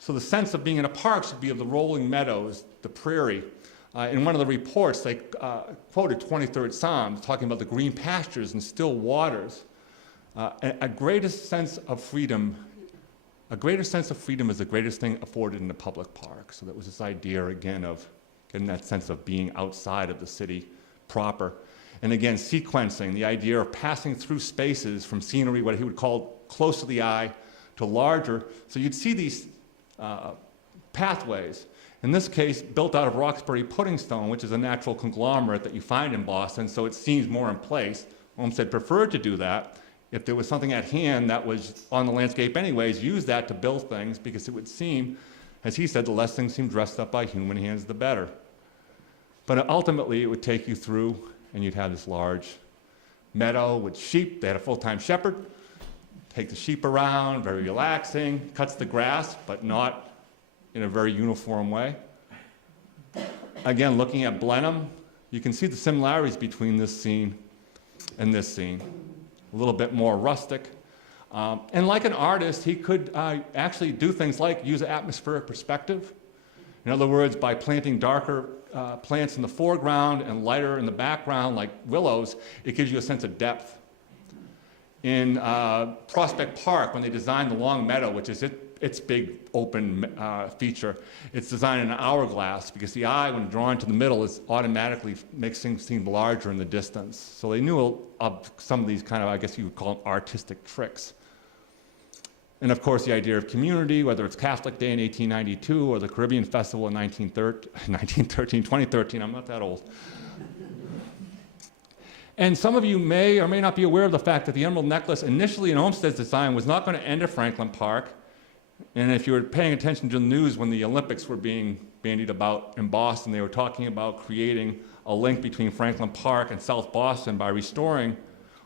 So the sense of being in a park should be of the rolling meadows, the prairie. In one of the reports, they quoted 23rd Psalm, talking about the green pastures and still waters. A greater sense of freedom is the greatest thing afforded in a public park. So that was this idea, again, of getting that sense of being outside of the city proper. And again, sequencing, the idea of passing through spaces from scenery, what he would call close to the eye, to larger. So you'd see these pathways. In this case, built out of Roxbury pudding stone, which is a natural conglomerate that you find in Boston, so it seems more in place. Olmsted preferred to do that. If there was something at hand that was on the landscape anyways, use that to build things, because it would seem, as he said, the less things seem dressed up by human hands, the better. But ultimately, it would take you through, and you'd have this large meadow with sheep. They had a full-time shepherd. Take the sheep around, very relaxing, cuts the grass, but not in a very uniform way. Again, looking at Blenheim, you can see the similarities between this scene and this scene. A little bit more rustic. And like an artist, he could actually do things like use atmospheric perspective. In other words, by planting darker plants in the foreground and lighter in the background, like willows, it gives you a sense of depth. In Prospect Park, when they designed the long meadow, which is its big open feature, it's designed in an hourglass, because the eye, when drawn to the middle, is automatically makes things seem larger in the distance. So they knew of some of these kind of, I guess you would call them artistic tricks. And of course, the idea of community, whether it's Catholic Day in 1892 or the Caribbean Festival in 2013, I'm not that old. And some of you may or may not be aware of the fact that the Emerald Necklace, initially in Olmsted's design, was not going to end at Franklin Park. And if you were paying attention to the news when the Olympics were being bandied about in Boston, they were talking about creating a link between Franklin Park and South Boston by restoring,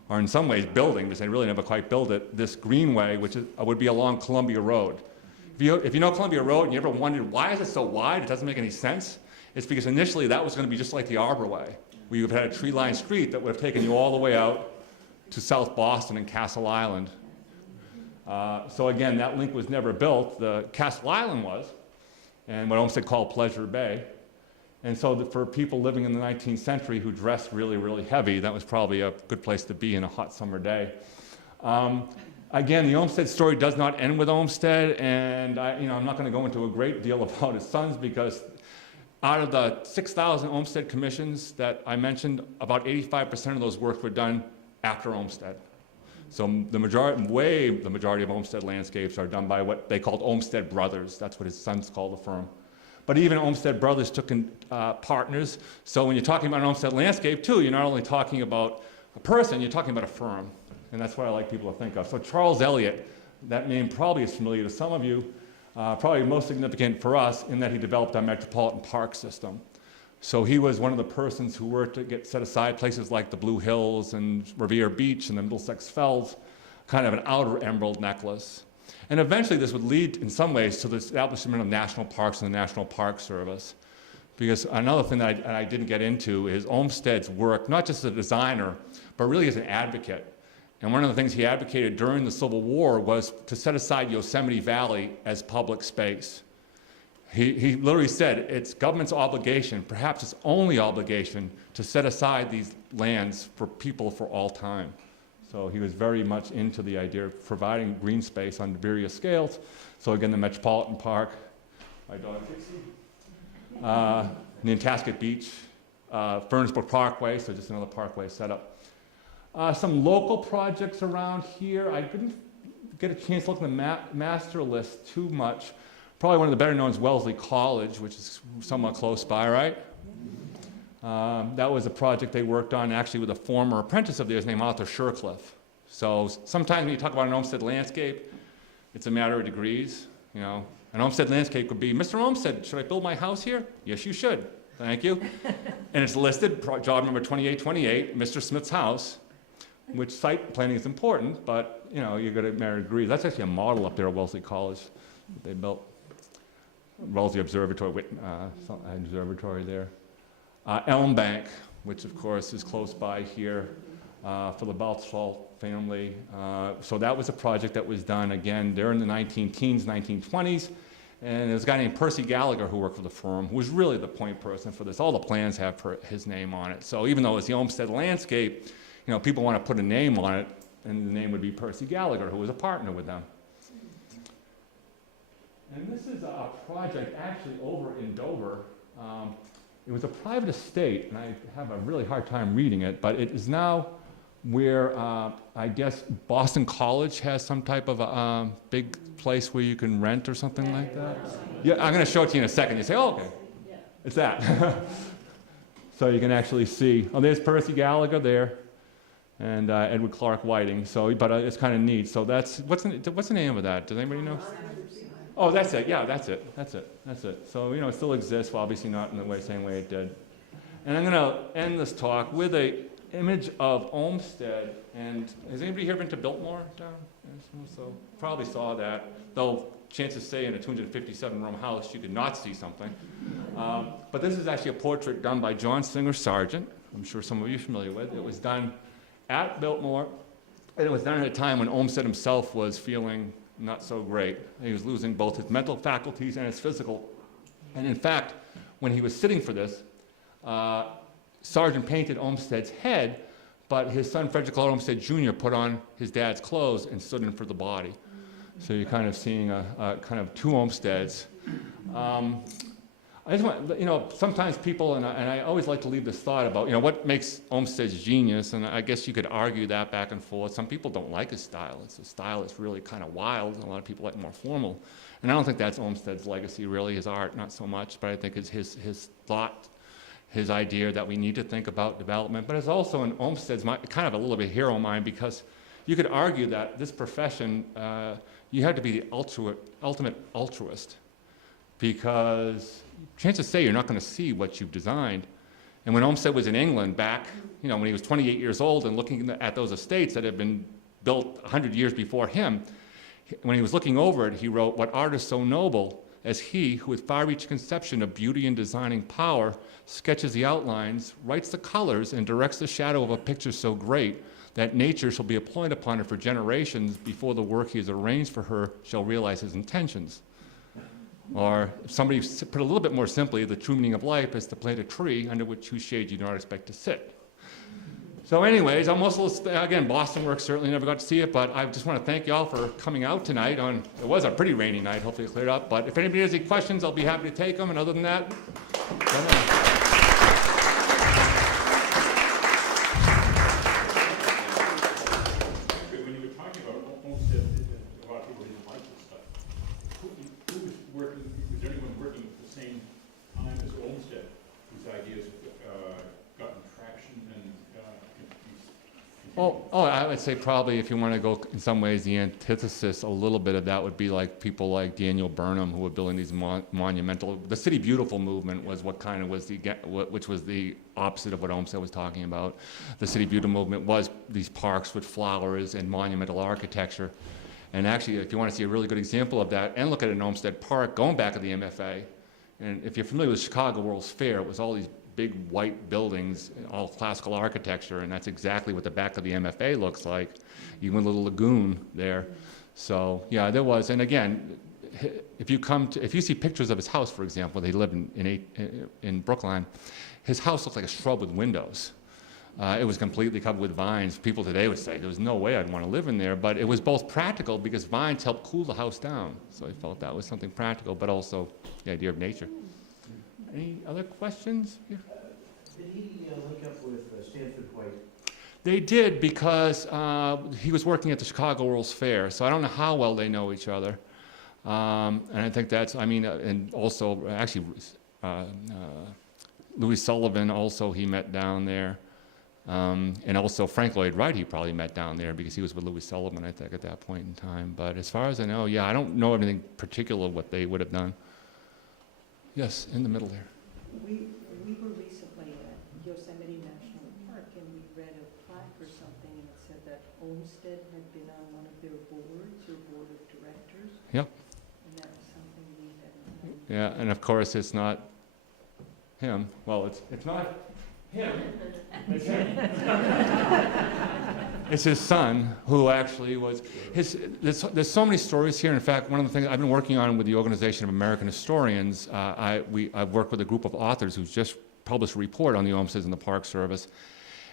or in some ways building, because they really never quite built it, this Greenway, which would be along Columbia Road. If you know Columbia Road and you ever wondered, why is it so wide? It doesn't make any sense. It's because initially that was going to be just like the Arborway, where you would have had a tree-lined street that would have taken you all the way out to South Boston and Castle Island. So again, that link was never built. The Castle Island was, and what Olmsted called Pleasure Bay. And so for people living in the 19th century who dressed really, really heavy, that was probably a good place to be in a hot summer day. Again, the Olmsted story does not end with Olmsted, and I'm not going to go into a great deal about his sons, because out of the 6,000 Olmsted commissions that I mentioned, about 85% of those works were done after Olmsted. So the majority of Olmsted landscapes are done by what they called Olmsted Brothers. That's what his sons called the firm. But even Olmsted Brothers took in partners. So when you're talking about an Olmsted landscape too, you're not only talking about a person, you're talking about a firm. And that's what I like people to think of. So Charles Eliot, that name probably is familiar to some of you, probably most significant for us in that he developed our metropolitan park system. So he was one of the persons who were to get set aside places like the Blue Hills and Revere Beach and the Middlesex Fells, kind of an outer emerald necklace. And eventually this would lead in some ways to the establishment of national parks and the National Park Service. Because another thing that I didn't get into is Olmsted's work, not just as a designer, but really as an advocate. And one of the things he advocated during the Civil War was to set aside Yosemite Valley as public space. He literally said it's government's obligation, perhaps its only obligation, to set aside these lands for people for all time. So he was very much into the idea of providing green space on various scales. So again, the Metropolitan Park, my dog Pixie, Nantasket Beach, Furnace Brook Parkway, so just another parkway setup. Some local projects around here. I didn't get a chance to look at the master list too much. Probably one of the better known is Wellesley College, which is somewhat close by, right? That was a project they worked on actually with a former apprentice of theirs named Arthur Shercliffe. So sometimes when you talk about an Olmsted landscape, it's a matter of degrees. You know, an Olmsted landscape could be, Mr. Olmsted, should I build my house here? Yes, you should. Thank you. And it's listed, job number 2828, Mr. Smith's house, which site planning is important, but you know, you're going to matter of degrees. That's actually a model up there at Wellesley College that they built. Wellesley Observatory, observatory there. Elm Bank, which of course is close by here for the Baltzschall family. So that was a project that was done again during the 19-teens, 1920s. And there's a guy named Percy Gallagher who worked for the firm, who was really the point person for this. All the plans have his name on it. So even though it's the Olmsted landscape, you know, people want to put a name on it, and the name would be Percy Gallagher, who was a partner with them. And this is a project actually over in Dover. It was a private estate, and I have a really hard time reading it, but it is now where I guess Boston College has some type of a big place where you can rent or something like that. Yeah, I'm going to show it to you in a second. You say, oh, okay, it's that. So you can actually see, oh, there's Percy Gallagher there, and Edward Clark Whiting. So, but it's kind of neat. So that's, what's the name of that? Does anybody know? Oh, that's it. Yeah, that's it. That's it. That's it. So, you know, it still exists, well, obviously not in the same way it did. And I'm going to end this talk with an image of Olmsted. And has anybody here been to Biltmore down? So probably saw that. Though chances say in a 257-room house you could not see something. But this is actually a portrait done by John Singer Sargent. I'm sure some of you are familiar with. It was done at Biltmore, and it was done at a time when Olmsted himself was feeling not so great. He was losing both his mental faculties and his physical. And in fact, when he was sitting for this, Sargent painted Olmsted's head, but his son Frederick Olmsted Jr. put on his dad's clothes and stood in for the body. So you're kind of seeing a kind of two Olmsteds. I just want, you know, sometimes people, and I always like to leave this thought about, you know, what makes Olmsted's genius, and I guess you could argue that back and forth. Some people don't like his style. It's a style that's really kind of wild, and a lot of people like more formal. And I don't think that's Olmsted's legacy, really, his art, not so much, but I think it's his thought, his idea that we need to think about development. But it's also in Olmsted's kind of a little bit hero mind, because you could argue that this profession, you have to be the ultimate altruist, because chances say you're not going to see what you've designed. And when Olmsted was in England back, you know, when he was 28 years old and looking at those estates that had been built 100 years before him, when he was looking over it, he wrote, "What art is so noble as he who with far-reaching conception of beauty and designing power sketches the outlines, writes the colors, and directs the shadow of a picture so great that nature shall be employed upon it for generations before the work he has arranged for her shall realize his intentions." Or if somebody put it a little bit more simply, the true meaning of life is to plant a tree under whose shade you do not expect to sit. So anyways, I'm also, again, Boston Works, certainly never got to see it, but I just want to thank y'all for coming out tonight on, it was a pretty rainy night, hopefully it cleared up, but if anybody has any questions, I'll be happy to take them, and other than that, when you were talking about Olmsted, a lot of people didn't like this stuff. Who was working, was anyone working at the same time as Olmsted, whose ideas gotten traction and Oh, I would say probably if you want to go in some ways the antithesis, a little bit of that would be like people like Daniel Burnham, who were building these monumental, the City Beautiful movement was what kind of was which was the opposite of what Olmsted was talking about. The City Beautiful movement was these parks with flowers and monumental architecture. And actually, if you want to see a really good example of that, and look at an Olmsted Park, going back to the MFA, and if you're familiar with Chicago World's Fair, it was all these big white buildings, all classical architecture, and that's exactly what the back of the MFA looks like, even a little lagoon there. So yeah, there was, and again, if you see pictures of his house, for example, they lived in Brookline, his house looked like a shrub with windows. It was completely covered with vines. People today would say, there's no way I'd want to live in there, but it was both practical because vines helped cool the house down. So I felt that was something practical, but also the idea of nature. Any other questions? Yeah. Did he link up with Stanford White? They did because he was working at the Chicago World's Fair, so I don't know how well they know each other. And I think that's, and also, actually, Louis Sullivan also he met down there. And also Frank Lloyd Wright he probably met down there because he was with Louis Sullivan, I think, at that point in time. But as far as I know, yeah, I don't know anything particular what they would have done. Yes, in the middle there. We were recently at Yosemite National Park and we read a plaque or something and it said that Olmsted had been on one of their boards or board of directors. Yep. And that was something we hadn't known. Yeah, and of course it's not him. Well, it's not him. It's him. It's his son, who actually was there's so many stories here. In fact, one of the things I've been working on with the Organization of American Historians, I've worked with a group of authors who's just published a report on the Olmsteds and the Park Service,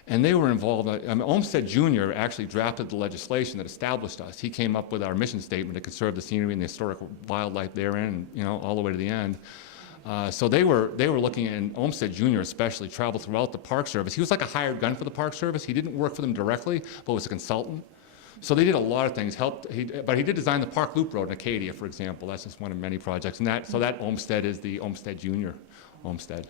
and they were involved. Olmsted Jr. actually drafted the legislation that established us. He came up with our mission statement to conserve the scenery and the historic wildlife therein, all the way to the end. So they were looking at, and Olmsted Jr. especially traveled throughout the Park Service. He was like a hired gun for the Park Service. He didn't work for them directly, but was a consultant. So they did a lot of things. But he did design the Park Loop Road in Acadia, for example. That's just one of many projects. And so that Olmsted is the Olmsted Jr. Olmsted.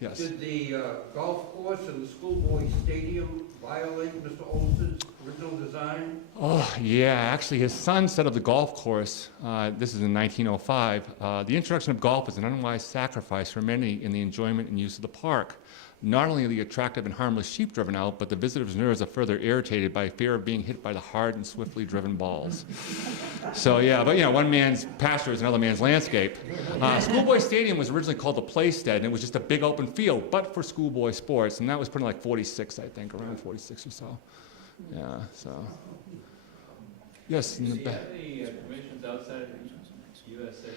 Yes. Did the golf course and the schoolboy stadium violate Mr. Olmsted's original design? Oh, yeah. Actually, his son said of the golf course, this is in 1905, the introduction of golf is an unwise sacrifice for many in the enjoyment and use of the park. Not only are the attractive and harmless sheep driven out, but the visitors' nerves are further irritated by fear of being hit by the hard and swiftly driven balls. So yeah, but one man's pasture is another man's landscape. Schoolboy Stadium was originally called the Playstead, and it was just a big open field, but for schoolboy sports, and that was put in like 46, I think, around 46 or so. Yeah, so. Yes, in the back. Do you have any commissions outside the USA?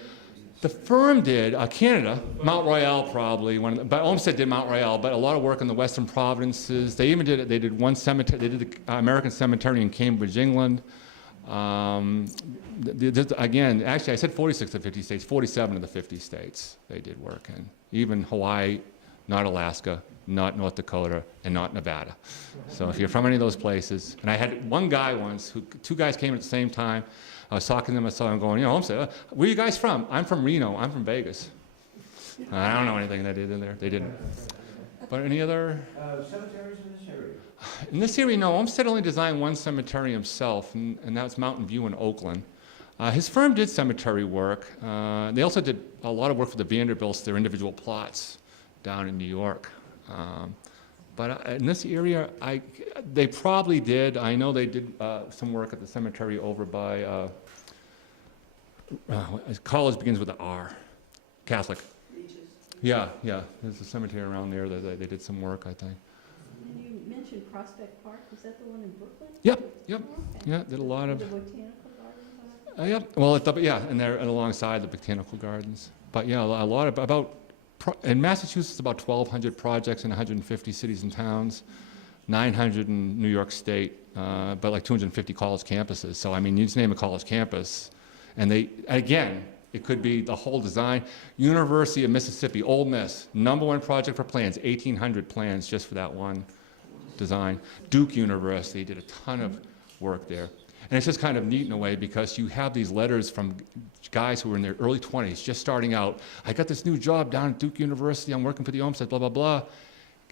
The firm did, Canada, Mount Royal probably, but Olmsted did Mount Royal, but a lot of work in the Western Provinces. They even did one cemetery, they did the American Cemetery in Cambridge, England. Again, actually I said 46 of the 50 states, 47 of the 50 states they did work in. Even Hawaii, not Alaska, not North Dakota, and not Nevada. So if you're from any of those places, and I had one guy once, two guys came at the same time. I was talking to them, I saw them going, Olmsted, where are you guys from? I'm from Reno, I'm from Vegas. I don't know anything they did in there, they didn't. But any other? Cemeteries in this area? In this area, no, Olmsted only designed one cemetery himself, and that's Mountain View in Oakland. His firm did cemetery work. They also did a lot of work for the Vanderbilts, their individual plots down in New York. But in this area, they probably did. I know they did some work at the cemetery over by, college begins with an R, Catholic. Regis. Yeah, there's a cemetery around there that they did some work, I think. And you mentioned Prospect Park, was that the one in Brooklyn? Yep, Oh, okay. yeah, did a lot of. The botanical gardens on it? Yep, well, and they're alongside the botanical gardens. But yeah, a lot of, in Massachusetts, about 1,200 projects in 150 cities and towns, 900 in New York State, but like 250 college campuses. So, you just name a college campus. And it could be the whole design. University of Mississippi, Ole Miss, #1 project for plans, 1,800 plans just for that one design. Duke University did a ton of work there. And it's just kind of neat in a way because you have these letters from guys who were in their early 20s, just starting out. I got this new job down at Duke University. I'm working for the Olmsted, blah, blah, blah.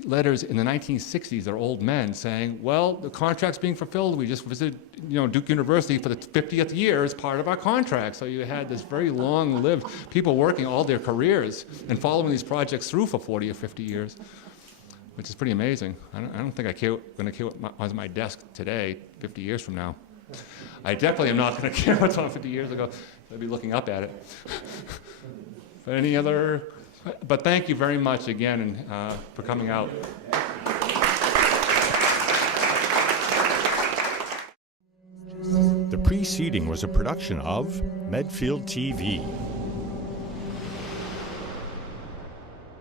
Letters in the 1960s, they're old men saying, well, the contract's being fulfilled. We just visited Duke University for the 50th year as part of our contract. So you had this very long-lived people working all their careers and following these projects through for 40 or 50 years, which is pretty amazing. I don't think I'm going to care what was on my desk today, 50 years from now. I definitely am not going to care what's on 50 years ago. I'll be looking up at it. But any other? But thank you very much again for coming out. The Seating was a production of Medfield TV.